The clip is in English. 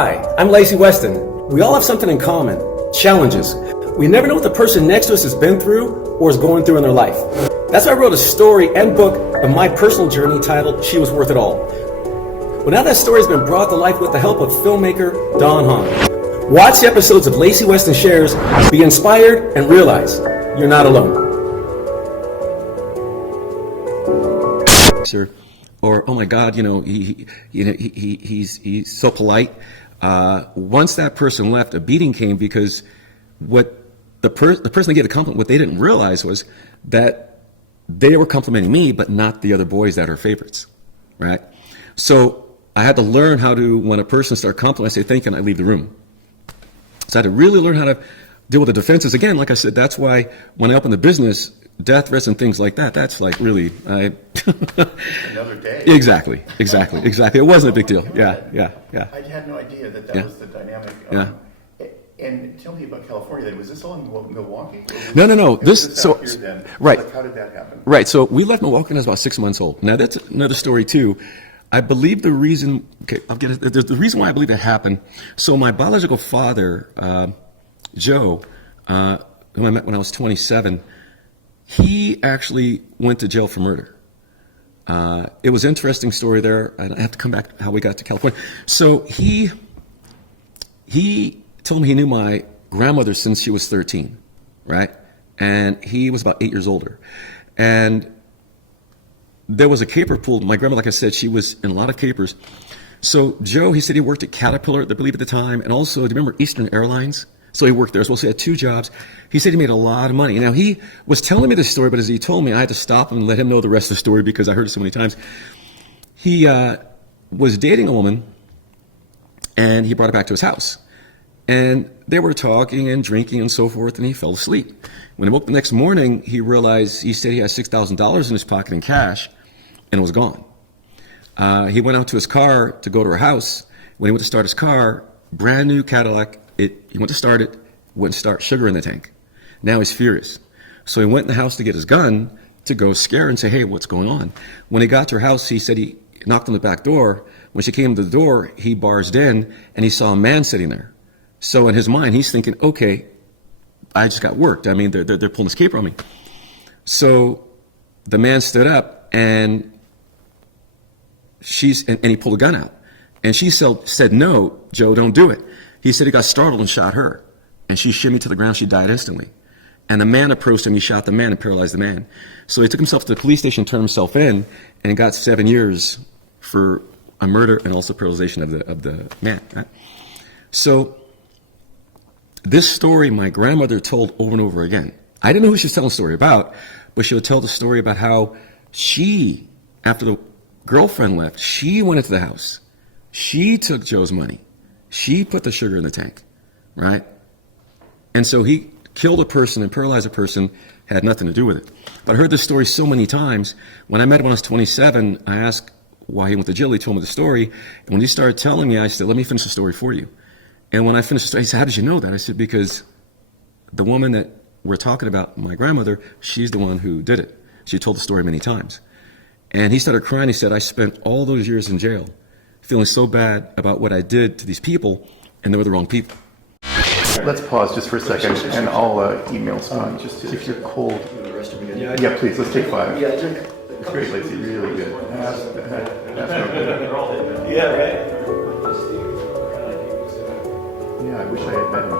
Hi, I'm Lacy Weston. We all have something in common, challenges. We never know what the person next to us has been through or is going through in their life. That's why I wrote a story and book of my personal journey titled She Was Worth It All. Well, now that story has been brought to life with the help of filmmaker Don Hahn. Watch the episodes of Lacy Weston Shares, be inspired, and realize you're not alone. Sir, or oh my God, he's so polite. Once that person left, a beating came because what the person that gave the compliment, what they didn't realize was that they were complimenting me, but not the other boys that are favorites, right? So I had to learn how to, when a person started complimenting, I say thank you, and I leave the room. So I had to really learn how to deal with the defenses. Again, like I said, that's why when I opened the business, death threats and things like that, that's like really, Another day. Exactly. It wasn't a big deal. Yeah. I had no idea that was the dynamic. And tell me about California then. Was this all in Milwaukee? No. Right. Like, how did that happen? Right. So we left Milwaukee when I was about 6 months old. Now that's another story too. I believe the reason, there's the reason why I believe it happened. So my biological father, Joe, who I met when I was 27, he actually went to jail for murder. It was an interesting story there. I have to come back to how we got to California. So he told me he knew my grandmother since she was 13, right? And he was about 8 years older. And there was a caper pool. My grandma, like I said, she was in a lot of capers. So Joe, he said he worked at Caterpillar, I believe at the time, and also, do you remember Eastern Airlines? So he worked there as well. So he had 2 jobs. He said he made a lot of money. Now, he was telling me this story, but as he told me, I had to stop him and let him know the rest of the story because I heard it so many times. He was dating a woman, and he brought her back to his house. And they were talking and drinking and so forth, and he fell asleep. When he woke the next morning, he realized he said he had $6,000 in his pocket in cash, and it was gone. He went out to his car to go to her house. When he went to start his car, brand new Cadillac, he went to start it, wouldn't start, sugar in the tank. Now he's furious. So he went in the house to get his gun to go scare her and say, hey, what's going on? When he got to her house, he said he knocked on the back door. When she came to the door, he barged in and he saw a man sitting there. So in his mind, he's thinking, okay, I just got worked. I mean, they're pulling this caper on me. So the man stood up and he pulled a gun out. And she said, no, Joe, don't do it. He said he got startled and shot her. And she shimmied to the ground. She died instantly. And the man approached him. He shot the man and paralyzed the man. So he took himself to the police station, turned himself in, and got 7 years for a murder and also paralyzation of the man. Right? So this story my grandmother told over and over again. I didn't know who she was telling the story about, but she would tell the story about how she, after the girlfriend left, she went into the house. She took Joe's money. She put the sugar in the tank, right? And so he killed a person and paralyzed a person, had nothing to do with it. But I heard this story so many times. When I met him when I was 27, I asked why he went to jail. He told me the story. And when he started telling me, I said, let me finish the story for you. And when I finished the story, he said, how did you know that? I said, because the woman that we're talking about, my grandmother, she's the one who did it. She told the story many times. And he started crying. He said, I spent all those years in jail feeling so bad about what I did to these people, and they were the wrong people. Let's pause just for a second, and I'll email someone just if you're cold. Yeah, please, let's take 5. It's great, Lacy, really good. That's no good. Yeah, right? Yeah, I wish I had met him.